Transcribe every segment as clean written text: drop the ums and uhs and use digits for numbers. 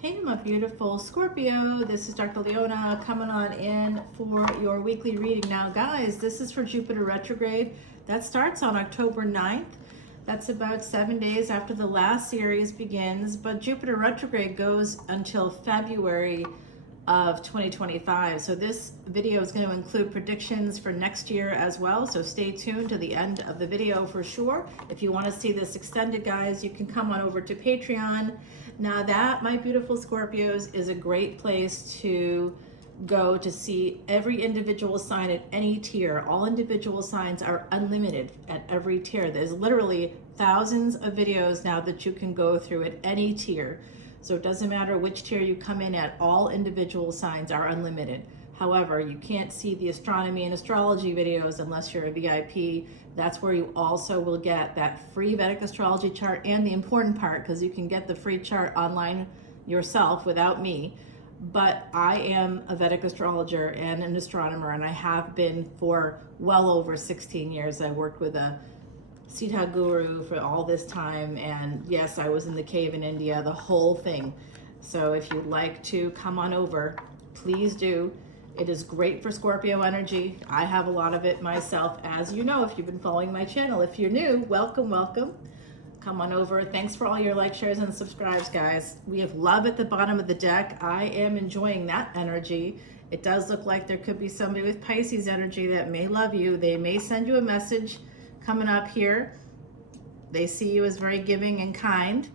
Hey, my beautiful Scorpio. This is Dr. Leona coming on in for your weekly reading. Now, guys, this is for Jupiter retrograde. That starts on October 9th. That's about 7 days after the last series begins. But Jupiter retrograde goes until February of 2025. So this video is going to include predictions for next year as well. So stay tuned to the end of the video for sure. If you want to see this extended, guys, you can come on over to Patreon. Now that, my beautiful Scorpios, is a great place to go to see every individual sign at any tier. All individual signs are unlimited at every tier. There's literally thousands of videos now that you can go through at any tier. So it doesn't matter which tier you come in at, all individual signs are unlimited. However, you can't see the astronomy and astrology videos unless you're a VIP. That's where you also will get that free Vedic astrology chart, and the important part, because you can get the free chart online yourself without me. But I am a Vedic astrologer and an astronomer, and I have been for well over 16 years. I worked with a Siddha guru for all this time, and yes, I was in the cave in India, the whole thing. So if you'd like to come on over, please do. It is great for Scorpio energy. I have a lot of it myself, as you know, if you've been following my channel. If you're new, welcome, welcome. Come on over. Thanks for all your likes, shares, and subscribes, guys. We have love at the bottom of the deck. I am enjoying that energy. It does look like there could be somebody with Pisces energy that may love you. They may send you a message coming up here. They see you as very giving and kind.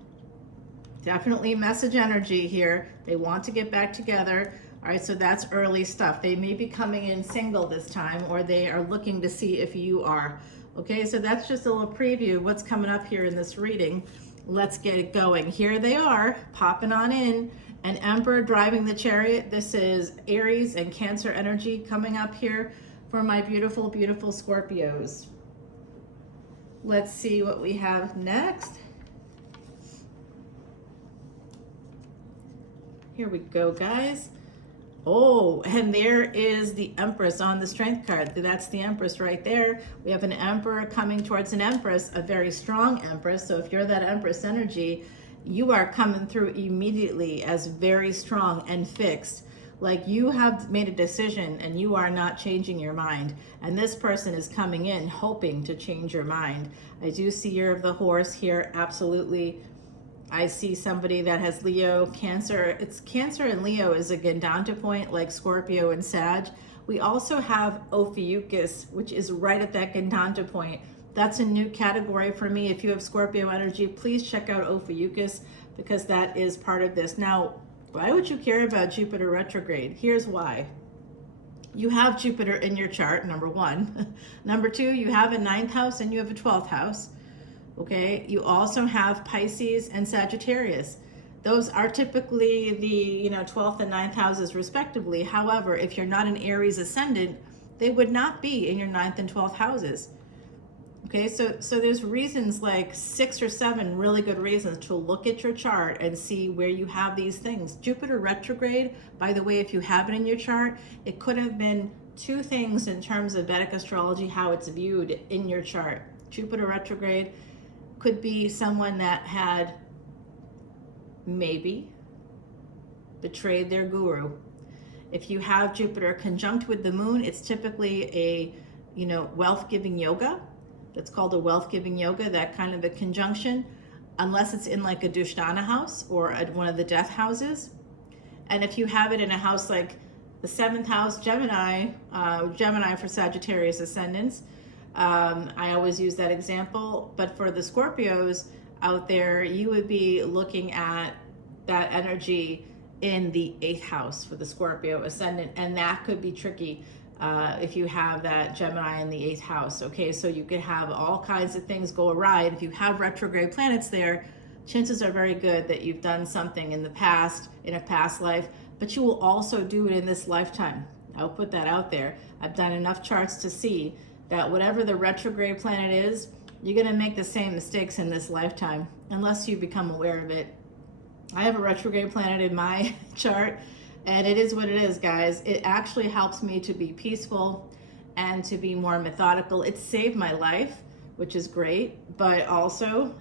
Definitely message energy here. They want to get back together. All right, so that's early stuff. They may be coming in single this time, or they are looking to see if you are. Okay, so that's just a little preview of what's coming up here in this reading. Let's get it going. Here they are, popping on in. An Emperor driving the chariot. This is Aries and Cancer energy coming up here for my beautiful, beautiful Scorpios. Let's see what we have next. Here we go, guys. Oh, and there is the Empress on the Strength card. That's the Empress right there. We have an Emperor coming towards an Empress, a very strong Empress. So if you're that Empress energy, you are coming through immediately as very strong and fixed. Like you have made a decision and you are not changing your mind. And this person is coming in hoping to change your mind. I do see Year of the Horse here, absolutely. I see somebody that has Leo, Cancer. It's Cancer and Leo is a Gandanta point, like Scorpio and Sag. We also have Ophiuchus, which is right at that Gandanta point. That's a new category for me. If you have Scorpio energy, please check out Ophiuchus, because that is part of this. Now, why would you care about Jupiter retrograde? Here's why. You have Jupiter in your chart, number one. Number two, you have a 9th house and you have a 12th house. Okay, you also have Pisces and Sagittarius. Those are typically the 12th and 9th houses respectively. However, if you're not an Aries ascendant, they would not be in your 9th and 12th houses. Okay, so there's reasons, like 6 or 7 really good reasons to look at your chart and see where you have these things. Jupiter retrograde, by the way, if you have it in your chart, it could have been 2 things in terms of Vedic astrology, how it's viewed in your chart. Jupiter retrograde could be someone that had maybe betrayed their guru. If you have Jupiter conjunct with the moon, it's typically a wealth-giving yoga. That's called a wealth-giving yoga, that kind of a conjunction, unless it's in like a Dushtana house or at one of the death houses. And if you have it in a house like the 7th house, Gemini for Sagittarius ascendants, I always use that example. But for the Scorpios out there, you would be looking at that energy in the 8th house for the Scorpio ascendant, and that could be tricky. If you have that Gemini in the 8th house, okay? So you could have all kinds of things go awry. And if you have retrograde planets there, chances are very good that you've done something in the past, in a past life, but you will also do it in this lifetime. I'll put that out there. I've done enough charts to see that whatever the retrograde planet is, you're gonna make the same mistakes in this lifetime, unless you become aware of it. I have a retrograde planet in my chart, and it is what it is, guys. It actually helps me to be peaceful and to be more methodical. It saved my life, which is great, but also,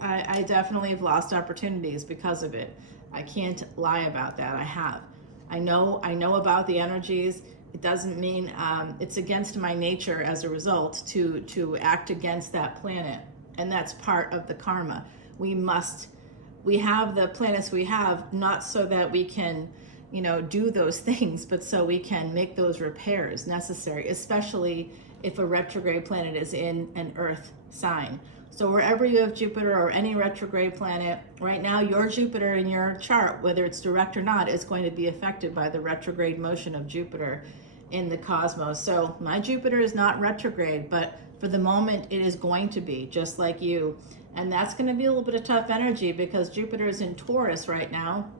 I definitely have lost opportunities because of it. I can't lie about that. I have. I know about the energies. It doesn't mean it's against my nature as a result to act against that planet, and that's part of the karma. We have the planets we have not so that we can, do those things, but so we can make those repairs necessary, especially if a retrograde planet is in an Earth sign. So wherever you have Jupiter or any retrograde planet, right now your Jupiter in your chart, whether it's direct or not, is going to be affected by the retrograde motion of Jupiter in the cosmos. So my Jupiter is not retrograde, but for the moment it is going to be, just like you. And that's going to be a little bit of tough energy because Jupiter is in Taurus right now.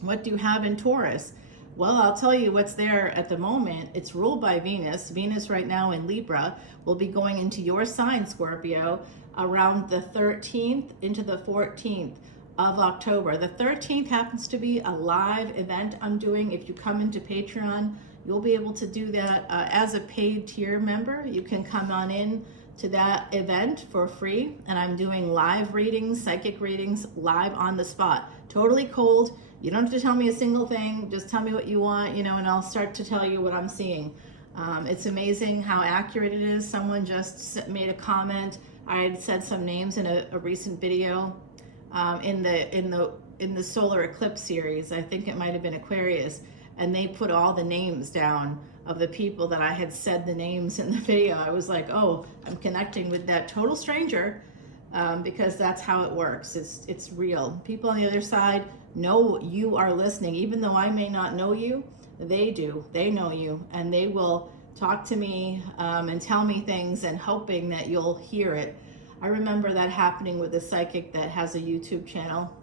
What do you have in Taurus? Well, I'll tell you what's there at the moment. It's ruled by Venus. Venus right now in Libra will be going into your sign, Scorpio, around the 13th into the 14th of October. The 13th happens to be a live event I'm doing. If you come into Patreon, you'll be able to do that as a paid tier member. You can come on in to that event for free, and I'm doing live readings, psychic readings, live on the spot. Totally cold. You don't have to tell me a single thing. Just tell me what you want, and I'll start to tell you what I'm seeing. It's amazing how accurate it is. Someone just made a comment. I had said some names in a recent video in the solar eclipse series. I think it might have been Aquarius, and they put all the names down of the people that I had said the names in the video. I was like, oh, I'm connecting with that total stranger because that's how it works. It's real. People on the other side know you are listening. Even though I may not know you, they do. They know you, and they will talk to me and tell me things and hoping that you'll hear it. I remember that happening with a psychic that has a YouTube channel,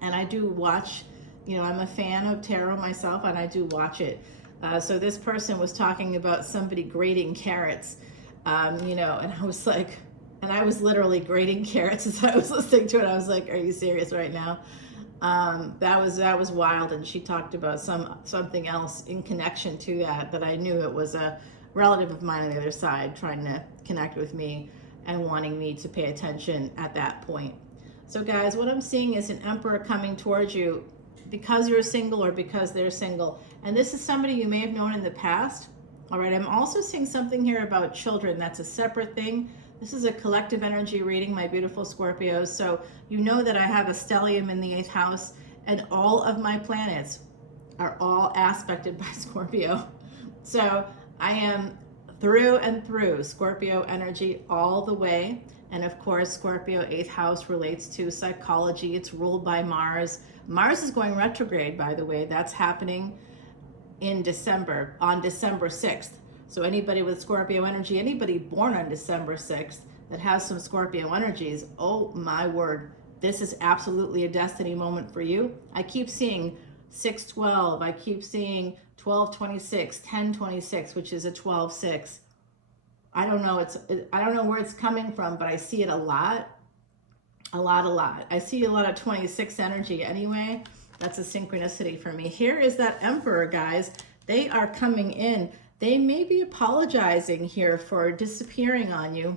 and I do watch, I'm a fan of tarot myself, and I do watch it. So this person was talking about somebody grating carrots, and I was like, and I was literally grating carrots as I was listening to it. I was like, are you serious right now? That was wild. And she talked about something else in connection to that I knew it was a relative of mine on the other side trying to connect with me and wanting me to pay attention at that point. So guys, what I'm seeing is an emperor coming towards you because you're single or because they're single. And this is somebody you may have known in the past. All right, I'm also seeing something here about children. That's a separate thing. This is a collective energy reading, my beautiful Scorpios. So you know that I have a stellium in the 8th house, and all of my planets are all aspected by Scorpio. So I am through and through Scorpio energy all the way. And of course, Scorpio 8th house relates to psychology. It's ruled by Mars. Mars is going retrograde, by the way. That's happening in December, on December 6th. So anybody with Scorpio energy, anybody born on December 6th that has some Scorpio energies, oh my word, this is absolutely a destiny moment for you. I keep seeing 6/12. I keep seeing 12/26, 10/26, which is a 12/6. I don't know where it's coming from, but I see it a lot. I see a lot of 26 energy anyway. That's a synchronicity for me. Here is that emperor, guys. They are coming in. They may be apologizing here for disappearing on you.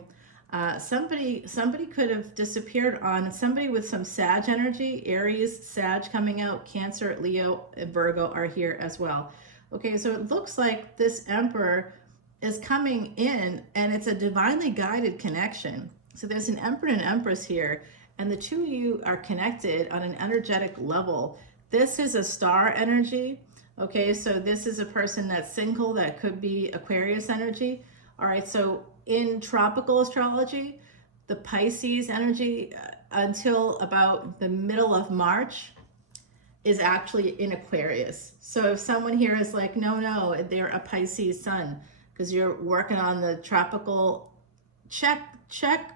Somebody could have disappeared on somebody with some Sag energy. Aries, Sag coming out, Cancer, Leo, and Virgo are here as well. Okay, so it looks like this emperor is coming in, and it's a divinely guided connection. So there's an emperor and an empress here, and the two of you are connected on an energetic level. This is a star energy. Okay, so this is a person that's single, that could be Aquarius energy. All right, so in tropical astrology, the Pisces energy until about the middle of March is actually in Aquarius. So if someone here is like, no, they're a Pisces sun, because you're working on the tropical,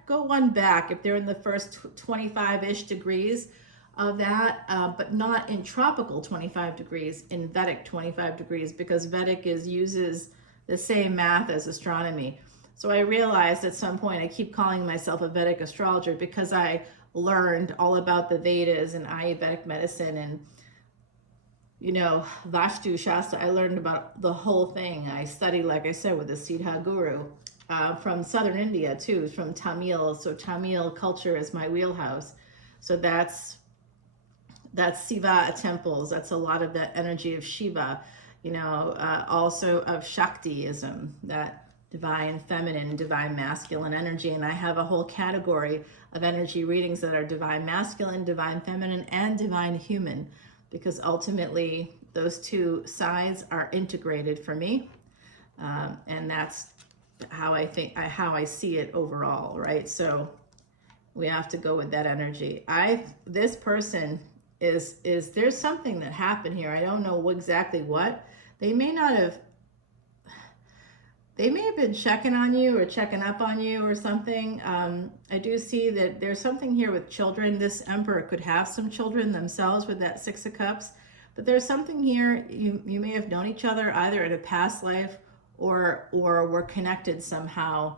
go one back if they're in the first 25-ish degrees of that, but not in tropical 25 degrees, in Vedic 25 degrees, because Vedic uses the same math as astronomy. So I realized at some point I keep calling myself a Vedic astrologer because I learned all about the Vedas and Ayurvedic medicine and, Vastu Shastra. I learned about the whole thing. I studied, like I said, with the Siddha guru. from southern India too, from Tamil. So Tamil culture is my wheelhouse. So that's Siva temples. That's a lot of that energy of Shiva, also of Shaktiism, that divine feminine, divine masculine energy. And I have a whole category of energy readings that are divine masculine, divine feminine, and divine human, because ultimately those two sides are integrated for me. And that's how I see it overall, right? So we have to go with that energy. This person is there's something that happened here. I don't know exactly what. They may have been checking on you or checking up on you or something. I do see that there's something here with children. This emperor could have some children themselves with that Six of Cups. But there's something here. You may have known each other either in a past life or were connected somehow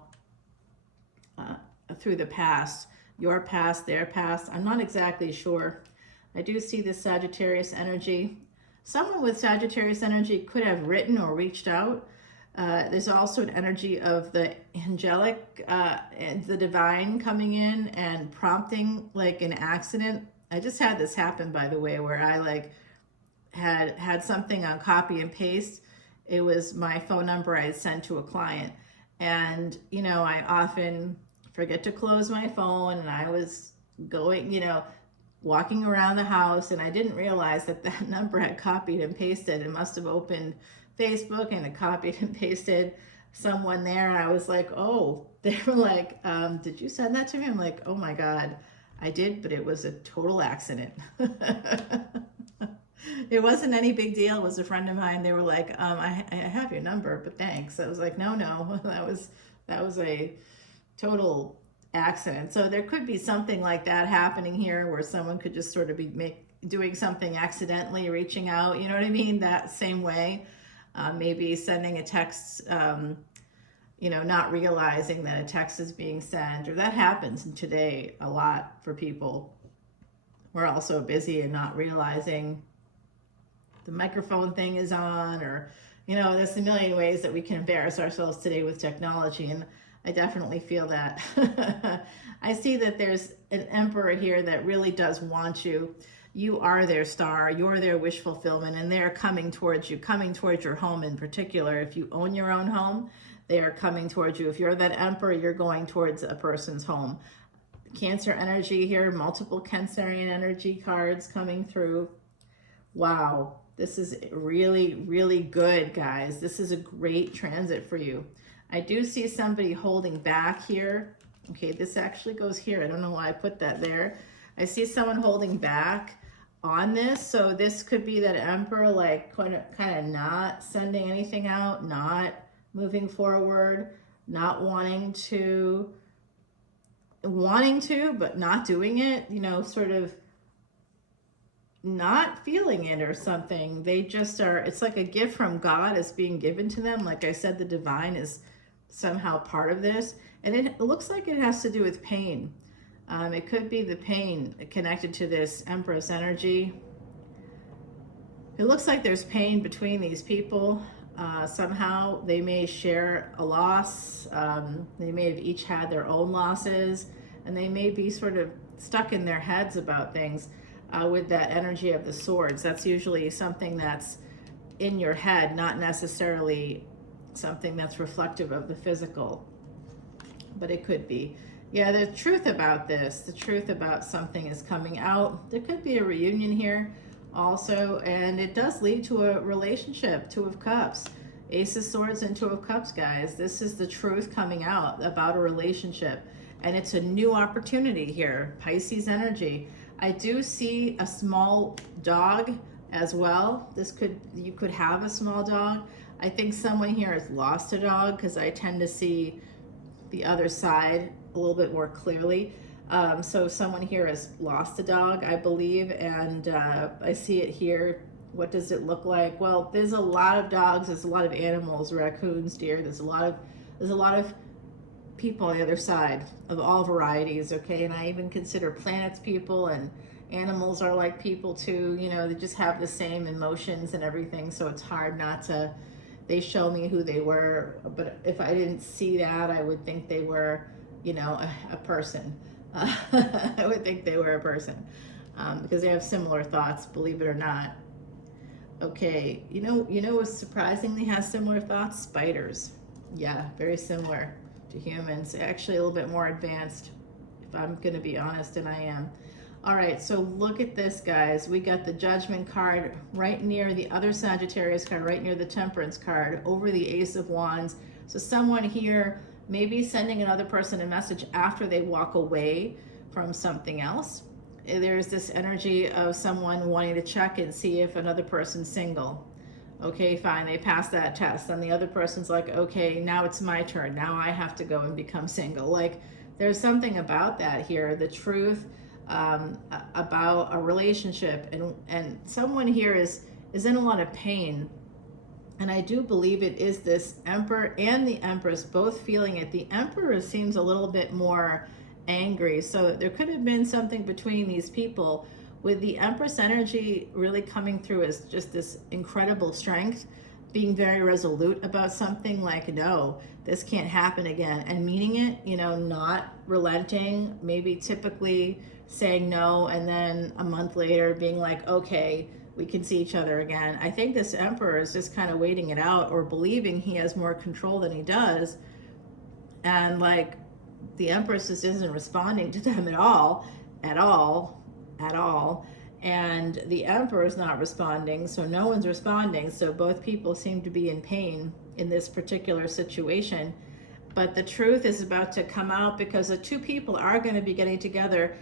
through the past. Your past, their past. I'm not exactly sure. I do see this Sagittarius energy. Someone with Sagittarius energy could have written or reached out. There's also an energy of the angelic and the divine coming in and prompting like an accident. I just had this happen, by the way, where I had something on copy and paste. It was my phone number I had sent to a client. And, I often forget to close my phone, and I was going, walking around the house, and I didn't realize that number had copied and pasted. It must have opened Facebook and it copied and pasted someone there. I was like, oh, they were like, did you send that to me? I'm like, oh my God, I did, but it was a total accident. It wasn't any big deal. It was a friend of mine. They were like, I have your number, but thanks. I was like, no, that was a total accident. So there could be something like that happening here where someone could just sort of be doing something accidentally, reaching out, you know what I mean? That same way, maybe sending a text, not realizing that a text is being sent, or that happens today a lot for people. We're also busy and not realizing the microphone thing is on, or, there's a million ways that we can embarrass ourselves today with technology. And I definitely feel that. I see that there's an emperor here that really does want you. You are their star, you're their wish fulfillment, and they're coming towards you, coming towards your home in particular. If you own your own home, they are coming towards you. If you're that emperor, you're going towards a person's home. Cancer energy here, multiple Cancerian energy cards coming through. Wow, this is really, really good, guys. This is a great transit for you. I do see somebody holding back here. Okay, this actually goes here. I don't know why I put that there. I see someone holding back on this. So this could be that emperor, like kind of not sending anything out, not moving forward, not wanting to, but not doing it, sort of not feeling it or something. They just are, it's like a gift from God is being given to them. Like I said, the divine is somehow part of this. And it looks like it has to do with pain. It could be the pain connected to this Empress energy. It looks like there's pain between these people. Somehow they may share a loss. They may have each had their own losses, and they may be sort of stuck in their heads about things with that energy of the swords. That's usually something that's in your head, not necessarily something that's reflective of the physical, but it could be. Yeah, the truth about this, the truth about something is coming out. There could be a reunion here also, and it does lead to a relationship. Two of Cups, Ace of Swords and Two of Cups, guys. This is the truth coming out about a relationship, and it's a new opportunity here. Pisces energy. I do see a small dog as well. You could have a small dog. I think someone here has lost a dog, because I tend to see the other side a little bit more clearly. So someone here has lost a dog, I believe, and I see it here. What does it look like? Well, there's a lot of dogs, there's a lot of animals, raccoons, deer, there's a lot of people on the other side of all varieties, okay? And I even consider planets people, and animals are like people too, they just have the same emotions and everything, so it's hard not to they show me who they were. But if I didn't see that, I would think they were, you know, a person. I would think they were a person because they have similar thoughts, believe it or not. Okay, you know what surprisingly has similar thoughts? Spiders. Yeah, very similar to humans. Actually, a little bit more advanced, if I'm going to be honest, and I am. All right, so look at this, guys. We got the Judgment card right near the other Sagittarius card, right near the Temperance card, over the Ace of Wands. So someone here may be sending another person a message after they walk away from something else. There's this energy of someone wanting to check and see if another person's single. Okay, fine, they passed that test. And the other person's like, okay, now it's my turn. Now I have to go and become single. Like, there's something about that here, the truth about a relationship. And someone here is in a lot of pain. And I do believe it is this Emperor and the Empress both feeling it. The Emperor seems a little bit more angry, so there could have been something between these people, with the Empress energy really coming through as just this incredible strength, being very resolute about something, like, no, this can't happen again, and meaning it, you know, not relenting, maybe typically saying no, and then a month later being like, okay, we can see each other again. I think this Emperor is just kind of waiting it out, or believing he has more control than he does, and like, the Empress just isn't responding to them at all, and the Emperor is not responding, so no one's responding, so both people seem to be in pain in this particular situation. But the truth is about to come out, because the two people are going to be getting together.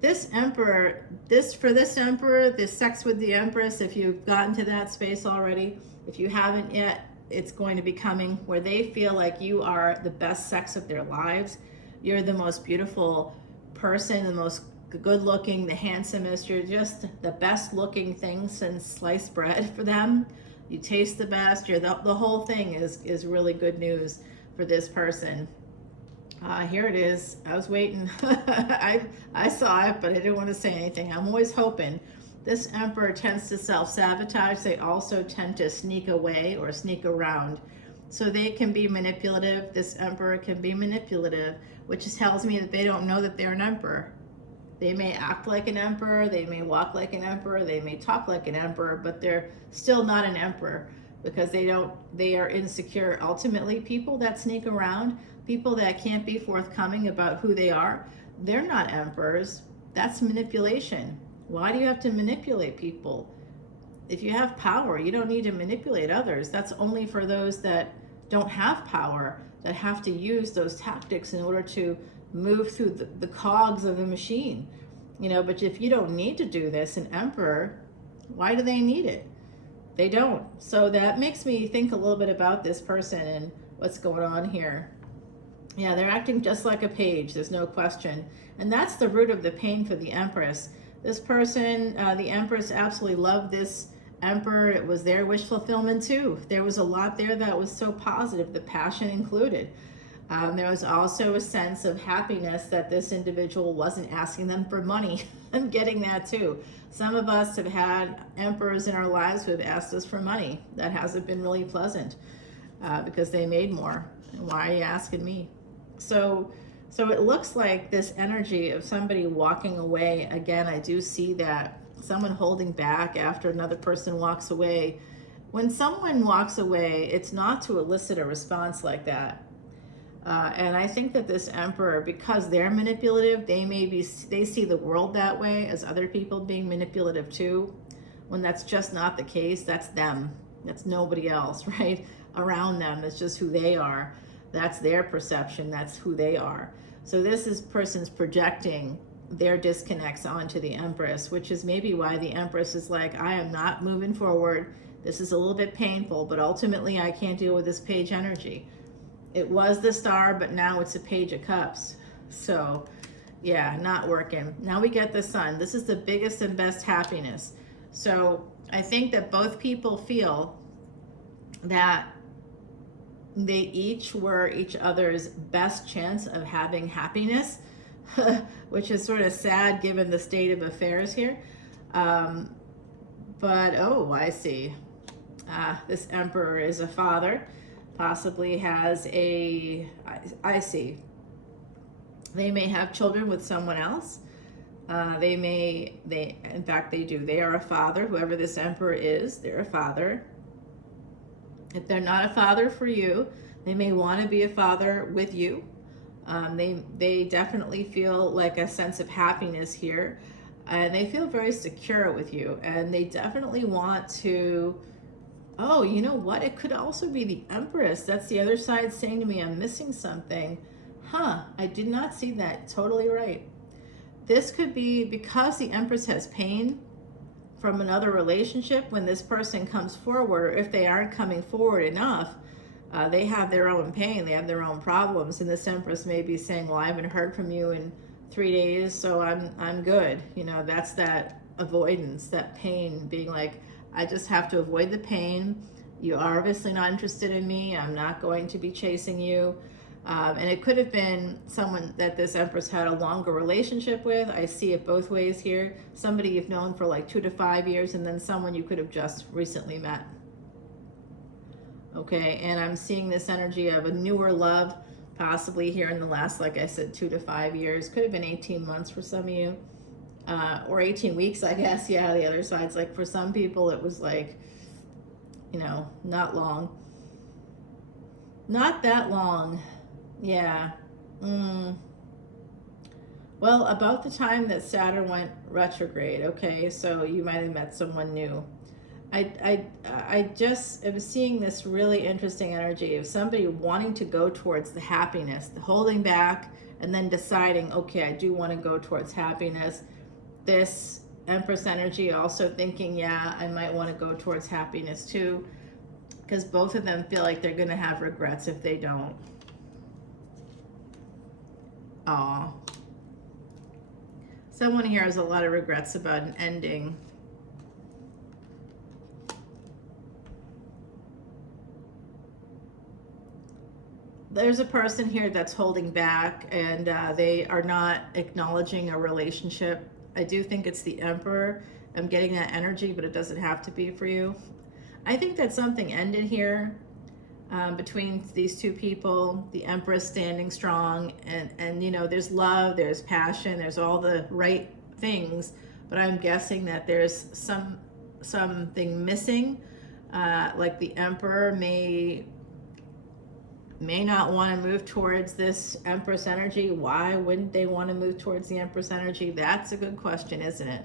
This Emperor, this sex with the Empress, if you've gotten to that space already, if you haven't yet, it's going to be coming, where they feel like you are the best sex of their lives. You're the most beautiful person, the most good looking, the handsomest. You're just the best looking thing since sliced bread for them. You taste the best. You're the whole thing is really good news for this person. Here it is. I was waiting. I saw it, but I didn't want to say anything. I'm always hoping. This Emperor tends to self-sabotage. They also tend to sneak away or sneak around. So they can be manipulative. This Emperor can be manipulative, which just tells me that they don't know that they're an Emperor. They may act like an Emperor, they may walk like an Emperor, they may talk like an Emperor, but they're still not an Emperor, because they are insecure. Ultimately, people that sneak around, people that can't be forthcoming about who they are, they're not Emperors. That's manipulation. Why do you have to manipulate people? If you have power, you don't need to manipulate others. That's only for those that don't have power, that have to use those tactics in order to move through the cogs of the machine. You know, but if you don't need to do this, an Emperor, why do they need it? They don't. So that makes me think a little bit about this person and what's going on here. Yeah, they're acting just like a page, there's no question. And that's the root of the pain for the Empress. This person, the Empress, absolutely loved this Emperor. It was their wish fulfillment too. There was a lot there that was so positive, the passion included. There was also a sense of happiness that this individual wasn't asking them for money. I'm getting that too. Some of us have had emperors in our lives who have asked us for money. That hasn't been really pleasant because they made more. And why are you asking me? So it looks like this energy of somebody walking away. Again, I do see that. Someone holding back after another person walks away. When someone walks away, it's not to elicit a response like that. And I think that this Emperor, because they're manipulative, they see the world that way, as other people being manipulative too, when that's just not the case. That's them. That's nobody else, right? Around them. That's just who they are. That's their perception. That's who they are. So this person's projecting their disconnects onto the Empress, which is maybe why the Empress is like, I am not moving forward. This is a little bit painful, but ultimately I can't deal with this page energy. It was the Star, but now it's a Page of Cups. So yeah, not working. Now we get the Sun. This is the biggest and best happiness. So I think that both people feel that they each were each other's best chance of having happiness, which is sort of sad given the state of affairs here. But, oh, I see. This Emperor is a father, possibly has a, I see, they may have children with someone else. In fact, they do. They are a father. Whoever this Emperor is, they're a father. If they're not a father for you, they may want to be a father with you. They definitely feel like a sense of happiness here, and they feel very secure with you, and they definitely want to, oh, you know what? It could also be the Empress. That's the other side saying to me, I'm missing something. Huh, I did not see that. Totally right. This could be because the Empress has pain from another relationship. When this person comes forward, or if they aren't coming forward enough, they have their own pain, they have their own problems, and this Empress may be saying, well, I haven't heard from you in 3 days, so I'm good. You know, that's that avoidance, that pain, being like, I just have to avoid the pain. You are obviously not interested in me. I'm not going to be chasing you. And it could have been someone that this Empress had a longer relationship with. I see it both ways here. Somebody you've known for like 2 to 5 years, and then someone you could have just recently met. Okay, and I'm seeing this energy of a newer love, possibly here in the last, like I said, 2 to 5 years. Could have been 18 months for some of you, or 18 weeks, I guess. Yeah, the other side's like, for some people, it was like, you know, not long. Not that long. Yeah. Well, about the time that Saturn went retrograde, okay, so you might have met someone new. I just am seeing this really interesting energy of somebody wanting to go towards the happiness, the holding back, and then deciding, okay, I do want to go towards happiness. This Empress energy also thinking, yeah, I might want to go towards happiness too, because both of them feel like they're going to have regrets if they don't. Aw. Someone here has a lot of regrets about an ending. There's a person here that's holding back, and they are not acknowledging a relationship. I do think it's the Emperor. I'm getting that energy, but it doesn't have to be for you. I think that something ended here between these two people. The Empress standing strong, and you know, there's love, there's passion, there's all the right things, but I'm guessing that there's something missing. Like the Emperor may not want to move towards this Empress energy. Why wouldn't they want to move towards the Empress energy? That's a good question, isn't it?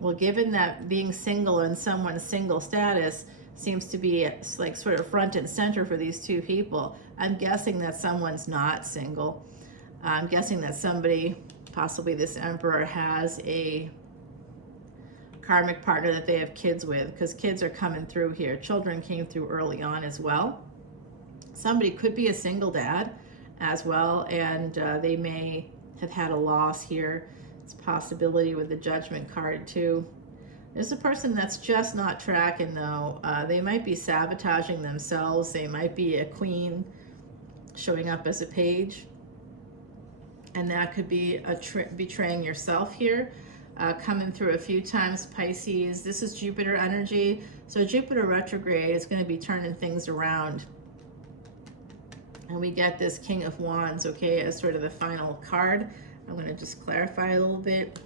Well, given that being single and someone's single status seems to be like sort of front and center for these two people, I'm guessing that someone's not single. I'm guessing that somebody, possibly this Emperor, has a karmic partner that they have kids with, because kids are coming through here. Children came through early on as well. Somebody could be a single dad as well, and they may have had a loss here. It's a possibility with the Judgment card too. There's a person that's just not tracking though. They might be sabotaging themselves. They might be a queen showing up as a page, and that could be betraying yourself here. Coming through a few times, Pisces. This is Jupiter energy, so Jupiter retrograde is going to be turning things around. And we get this King of Wands, okay, as sort of the final card. I'm going to just clarify a little bit.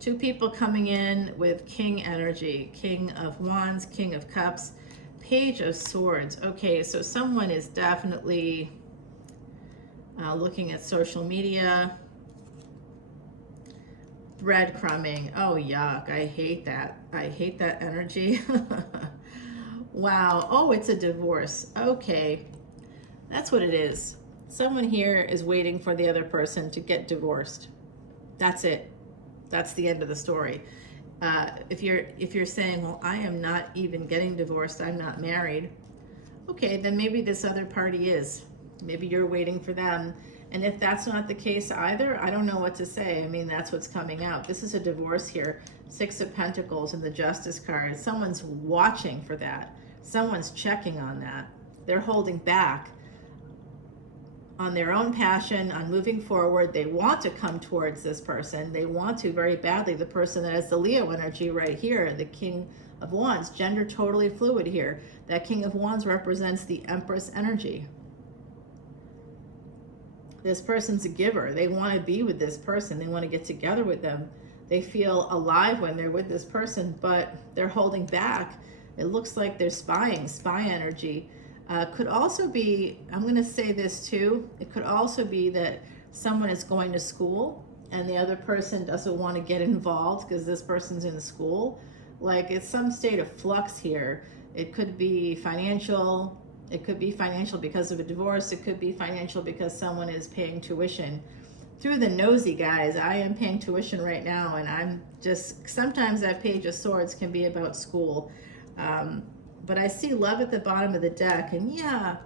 Two people coming in with King energy. King of Wands, King of Cups, Page of Swords. Okay, so someone is definitely looking at social media. Breadcrumbing. Oh, yuck. I hate that. I hate that energy. Wow. Oh, it's a divorce. Okay. That's what it is. Someone here is waiting for the other person to get divorced. That's it. That's the end of the story. If you're saying, well, I am not even getting divorced, I'm not married, okay, then maybe this other party is. Maybe you're waiting for them. And if that's not the case either, I don't know what to say. I mean, that's what's coming out. This is a divorce here. 6 of Pentacles and the Justice card. Someone's watching for that. Someone's checking on that. They're holding back on their own passion, on moving forward. They want to come towards this person. They want to very badly. The person that has the Leo energy right here, the King of Wands, gender totally fluid here. That King of Wands represents the Empress energy. This person's a giver. They want to be with this person. They want to get together with them. They feel alive when they're with this person, but they're holding back. It looks like they're spying, spy energy. Could also be, I'm going to say this too, it could also be that someone is going to school and the other person doesn't want to get involved because this person's in the school. Like, it's some state of flux here. It could be financial. It could be financial because of a divorce. It could be financial because someone is paying tuition. Through the nosy, guys, I am paying tuition right now, and I'm just, sometimes that Page of Swords can be about school. But I see love at the bottom of the deck, and yeah,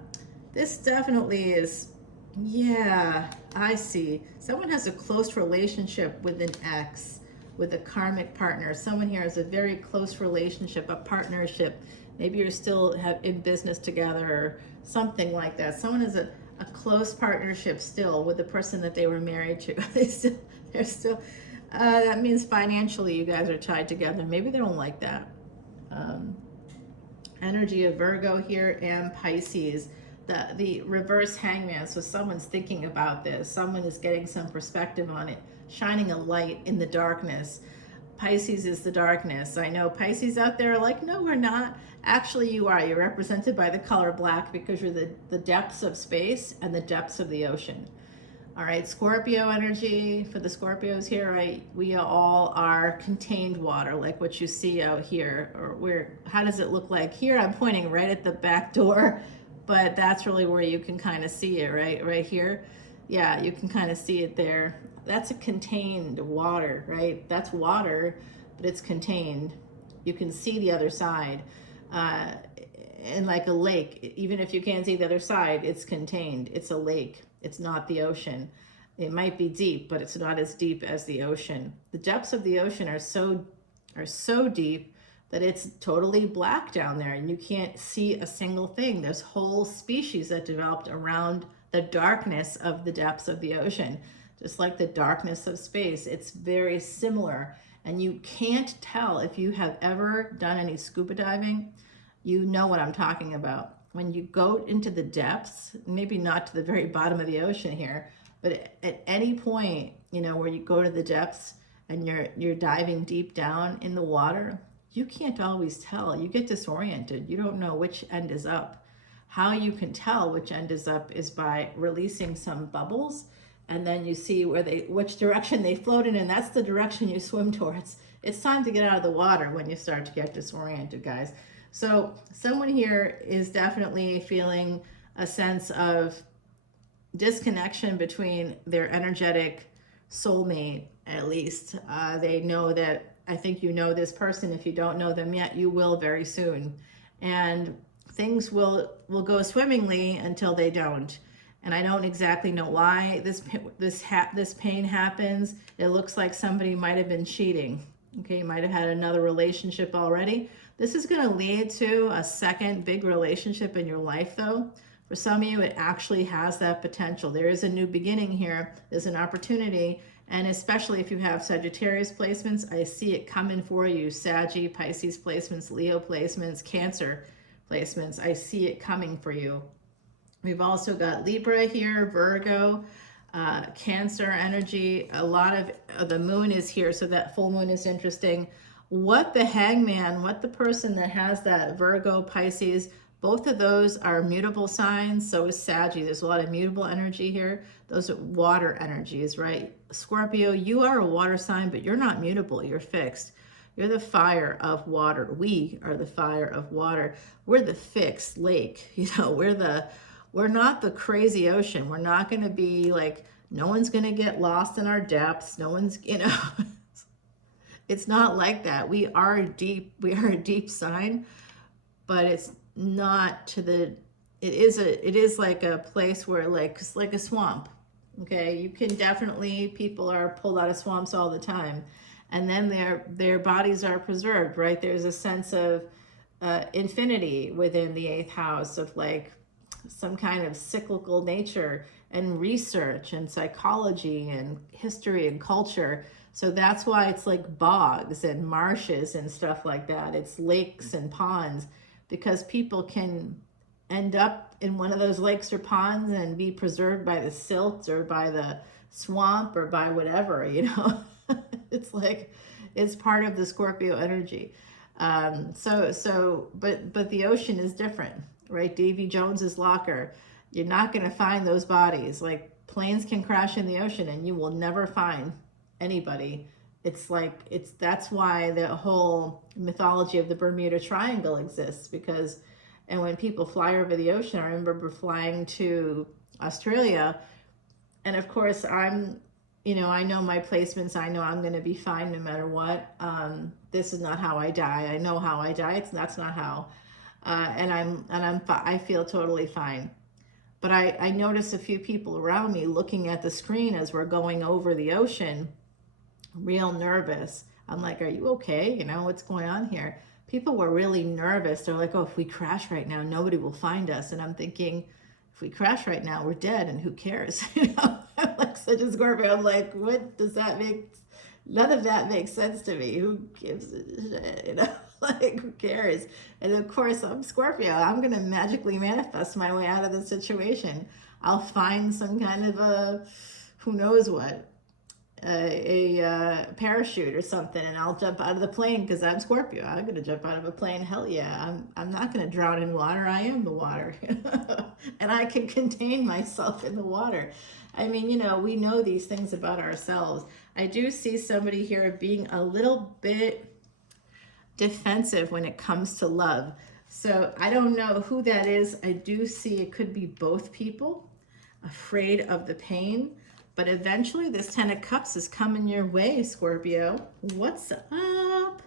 this definitely is, yeah, I see. Someone has a close relationship with an ex, with a karmic partner. Someone here has a very close relationship, a partnership. Maybe you're still in business together or something like that. Someone has a close partnership still with the person that they were married to. They're still, that means financially you guys are tied together. Maybe they don't like that. Energy of Virgo here and Pisces, the reverse hangman. So someone's thinking about this. Someone is getting some perspective on it, shining a light in the darkness. Pisces is the darkness. I know Pisces out there are like, no, we're not. Actually, you are. You're represented by the color black because you're the depths of space and the depths of the ocean. All right, Scorpio energy for the Scorpios here, right? We all are contained water, like what you see out here. Or how does it look like? Here I'm pointing right at the back door, but that's really where you can kind of see it, right? Right here. Yeah, you can kind of see it there. That's a contained water, right? That's water, but it's contained. You can see the other side. And like a lake, even if you can't see the other side, it's contained. It's a lake. It's not the ocean. It might be deep, but it's not as deep as the ocean. The depths of the ocean are so deep that it's totally black down there and you can't see a single thing. There's whole species that developed around the darkness of the depths of the ocean, just like the darkness of space. It's very similar, and you can't tell. If you have ever done any scuba diving, you know what I'm talking about. When you go into the depths, maybe not to the very bottom of the ocean here, but at any point, you know, where you go to the depths and you're diving deep down in the water, you can't always tell. You get disoriented. You don't know which end is up. How you can tell which end is up is by releasing some bubbles, and then you see which direction they float in, and that's the direction you swim towards. It's time to get out of the water when you start to get disoriented, guys. So someone here is definitely feeling a sense of disconnection between their energetic soulmate, at least. They know that, I think you know this person. If you don't know them yet, you will very soon. And things will go swimmingly until they don't. And I don't exactly know why this pain happens. It looks like somebody might have been cheating. Okay, you might have had another relationship already. This is going to lead to a second big relationship in your life, though. For some of you, it actually has that potential. There is a new beginning here. There's an opportunity. And especially if you have Sagittarius placements, I see it coming for you. Saggy, Pisces placements, Leo placements, Cancer placements. I see it coming for you. We've also got Libra here, Virgo, Cancer energy. A lot of the moon is here, so that full moon is interesting. What the hangman, what the person that has that Virgo, Pisces, both of those are mutable signs. So is Saggy. There's a lot of mutable energy here. Those are water energies, right? Scorpio, you are a water sign, but you're not mutable. You're fixed. You're the fire of water. We are the fire of water. We're the fixed lake. You know, we're not the crazy ocean. We're not going to be like, no one's going to get lost in our depths. No one's, you know, it's not like that. We are deep. We are a deep sign, but it's not to the, it is like a place where it's like a swamp. Okay. You can definitely, people are pulled out of swamps all the time, and then their bodies are preserved, right? There's a sense of infinity within the 8th house, of like some kind of cyclical nature. and research and psychology and history and culture. So that's why it's like bogs and marshes and stuff like that. It's lakes and ponds, because people can end up in one of those lakes or ponds and be preserved by the silt or by the swamp or by whatever, you know. It's like, it's part of the Scorpio energy. But the ocean is different, right? Davy Jones's locker. You're not going to find those bodies. Like, planes can crash in the ocean and you will never find anybody. It's like, that's why the whole mythology of the Bermuda Triangle exists, because, and when people fly over the ocean, I remember flying to Australia, and of course I know my placements. I know I'm going to be fine no matter what. This is not how I die. I know how I die. That's not how, I feel totally fine. But I noticed a few people around me looking at the screen as we're going over the ocean, real nervous. I'm like, are you okay? You know, what's going on here? People were really nervous. They're like, oh, if we crash right now, nobody will find us. And I'm thinking, if we crash right now, we're dead, and who cares? You know, I'm like such a Scorpio. I'm like, what does that make? None of that makes sense to me. Who gives a shit? You know, like, who cares? And of course, I'm Scorpio. I'm going to magically manifest my way out of the situation. I'll find some kind of a, who knows what, a parachute or something, and I'll jump out of the plane because I'm Scorpio. I'm going to jump out of a plane. Hell yeah. I'm not going to drown in water. I am the water. And I can contain myself in the water. I mean, you know, we know these things about ourselves. I do see somebody here being a little bit defensive when it comes to love. So I don't know who that is. I do see it could be both people, afraid of the pain. But eventually this 10 of Cups is coming your way, Scorpio. What's up?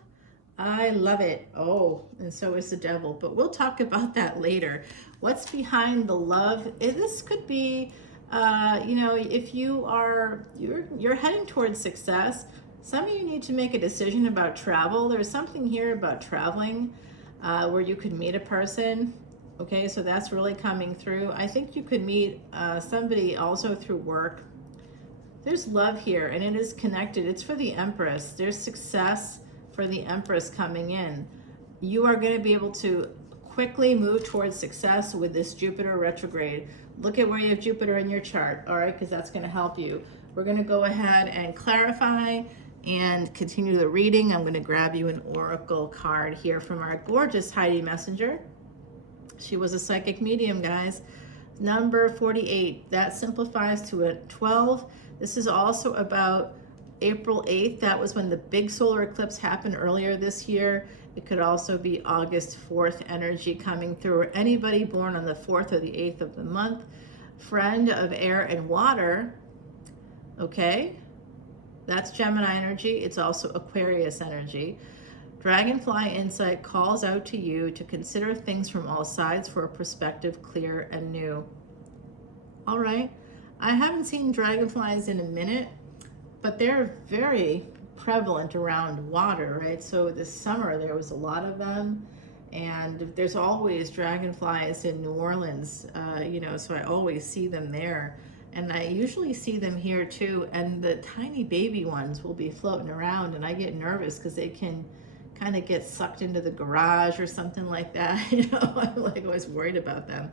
I love it. Oh, and so is the Devil. But we'll talk about that later. What's behind the love? This could be, you know, if you're heading towards success, some of you need to make a decision about travel. There's something here about traveling where you could meet a person. Okay, so that's really coming through. I think you could meet somebody also through work. There's love here, and it is connected. It's for the Empress. There's success for the Empress coming in. You are going to be able to quickly move towards success with this Jupiter retrograde. Look at where you have Jupiter in your chart, all right, because that's going to help you. We're going to go ahead and clarify and continue the reading. I'm going to grab you an oracle card here from our gorgeous Heidi Messenger. She was a psychic medium, guys. Number 48, that simplifies to a 12. This is also about April 8th. That was when the big solar eclipse happened earlier this year. It could also be August 4th energy coming through, or anybody born on the 4th or the 8th of the month. Friend of air and water, okay? That's Gemini energy. It's also Aquarius energy. Dragonfly insight calls out to you to consider things from all sides for a perspective clear and new. All right. I haven't seen dragonflies in a minute, but they're very prevalent around water, right? So this summer there was a lot of them, and there's always dragonflies in New Orleans, you know, so I always see them there. And I usually see them here too, and the tiny baby ones will be floating around, and I get nervous because they can kind of get sucked into the garage or something like that. You know, I'm like always worried about them.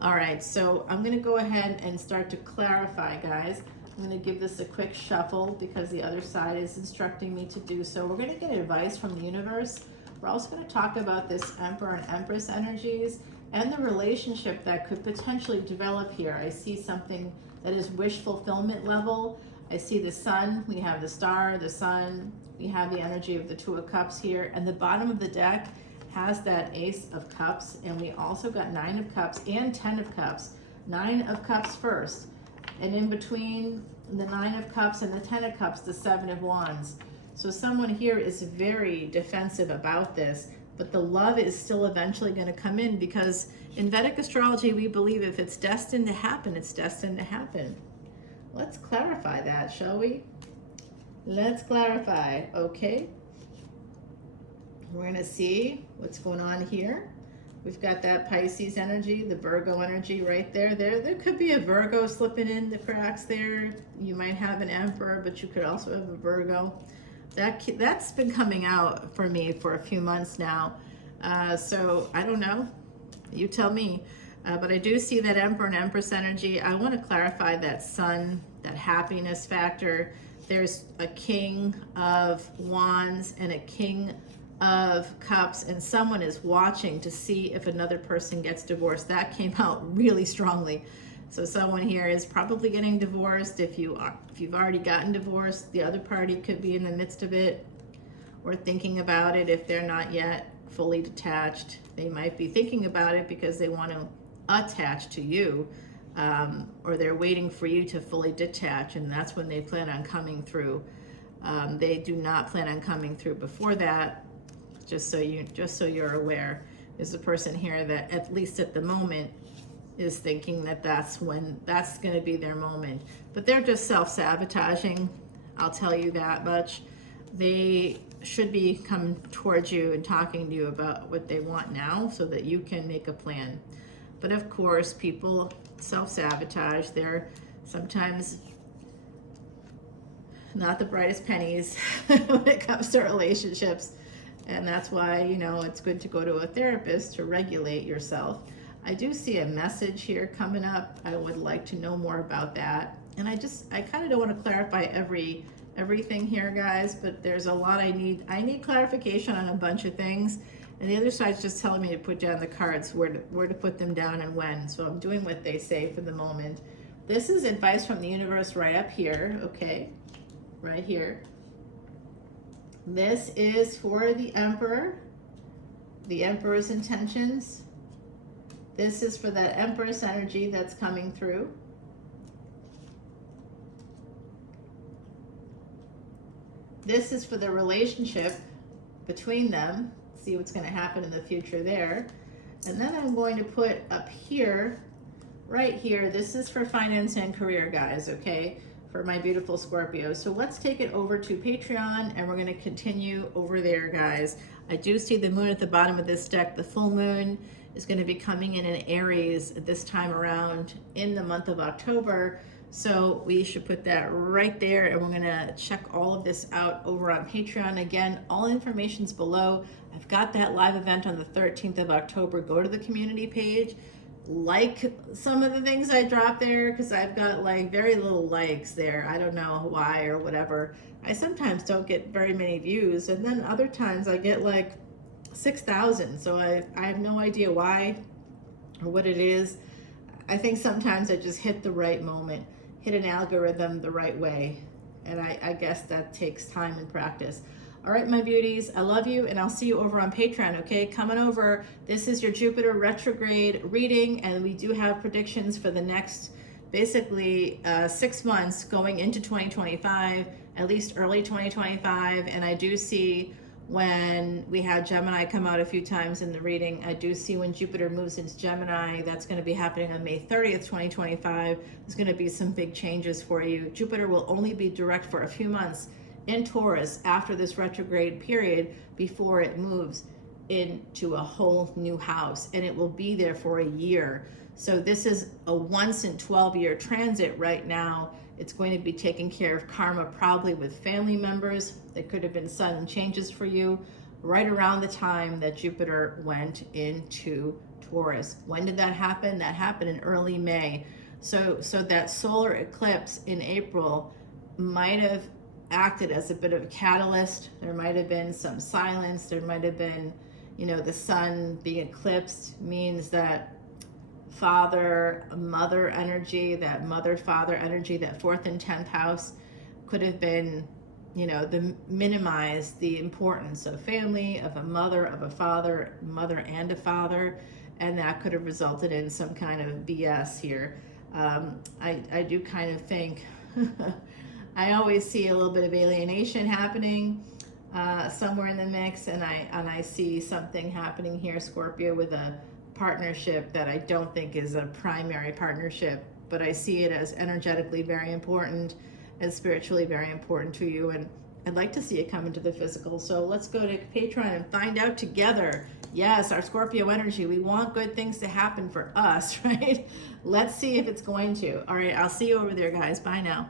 All right, so I'm going to go ahead and start to clarify, guys. I'm going to give this a quick shuffle because the other side is instructing me to do so. We're going to get advice from the universe. We're also going to talk about this Emperor and Empress energies and the relationship that could potentially develop here. I see something that is wish fulfillment level. I see the sun, we have the star, the sun, we have the energy of the Two of Cups here, and the bottom of the deck has that Ace of Cups, and we also got 9 of Cups and 10 of Cups. 9 of Cups first, and in between the 9 of Cups and the 10 of Cups, the 7 of Wands. So someone here is very defensive about this, but the love is still eventually going to come in, because in Vedic astrology, we believe if it's destined to happen, it's destined to happen. Let's clarify that, shall we? Let's clarify, okay? We're going to see what's going on here. We've got that Pisces energy, the Virgo energy right there. There could be a Virgo slipping in the cracks there. You might have an Emperor, but you could also have a Virgo. That's been coming out for me for a few months now. So I don't know. You tell me. But I do see that Emperor and Empress energy. I want to clarify that Sun, that happiness factor. There's a King of Wands and a King of Cups, and someone is watching to see if another person gets divorced. That came out really strongly. So someone here is probably getting divorced. If you've already gotten divorced, the other party could be in the midst of it or thinking about it. If they're not yet fully detached, they might be thinking about it because they want to attach to you, or they're waiting for you to fully detach, and that's when they plan on coming through. They do not plan on coming through before that. Just so you're aware, there's a person here that, at least at the moment, is thinking that that's going to be their moment. But they're just self-sabotaging, I'll tell you that much. They should be coming towards you and talking to you about what they want now so that you can make a plan. But of course, people self-sabotage. They're sometimes not the brightest pennies when it comes to relationships. And that's why, you know, it's good to go to a therapist to regulate yourself. I do see a message here coming up. I would like to know more about that. And I kind of don't want to clarify everything here, guys, but there's a lot I need clarification on a bunch of things. And the other side's just telling me to put down the cards, where to put them down and when. So I'm doing what they say for the moment. This is advice from the universe right up here, okay? Right here. This is for the Emperor, the Emperor's intentions. This is for that Empress energy that's coming through. This is for the relationship between them. See what's going to happen in the future there. And then I'm going to put up here, right here, this is for finance and career, guys, okay? For my beautiful Scorpio. So let's take it over to Patreon, and we're going to continue over there, guys. I do see the moon at the bottom of this deck. The full moon is going to be coming in Aries at this time around in the month of October. So we should put that right there, and we're going to check all of this out over on Patreon. Again, all information's below. I've got that live event on the 13th of October. Go to the community page. Like some of the things I drop there, because I've got like very little likes there. I don't know why or whatever. I sometimes don't get very many views, and then other times I get like 6,000. So I have no idea why or what it is. I think sometimes I just hit the right moment, hit an algorithm the right way, and I guess that takes time and practice. All right, my beauties, I love you, and I'll see you over on Patreon, okay? Come on over. This is your Jupiter retrograde reading, and we do have predictions for the next, basically, 6 months going into 2025, at least early 2025, and I do see when we had Gemini come out a few times in the reading, I do see when Jupiter moves into Gemini, that's going to be happening on May 30th, 2025. There's going to be some big changes for you. Jupiter will only be direct for a few months in Taurus after this retrograde period before it moves into a whole new house, and it will be there for a year. So this is a once in 12-year transit right now. It's going to be taking care of karma, probably with family members. There could have been sudden changes for you right around the time that Jupiter went into Taurus. When did that happen? That happened in early May. So that solar eclipse in April might have acted as a bit of a catalyst. There might have been some silence. There might have been, you know, the sun being eclipsed means that father-mother energy, that mother-father energy, that 4th and 10th house could have been, you know, minimize the importance of family, of a mother, of a father, mother and a father, and that could have resulted in some kind of BS here. I do kind of think I always see a little bit of alienation happening somewhere in the mix, and I see something happening here, Scorpio, with a partnership that I don't think is a primary partnership, but I see it as energetically very important and spiritually very important to you. And I'd like to see it come into the physical. So let's go to Patreon and find out together. Yes, our Scorpio energy. We want good things to happen for us, right? Let's see if it's going to. All right, I'll see you over there, guys. Bye now.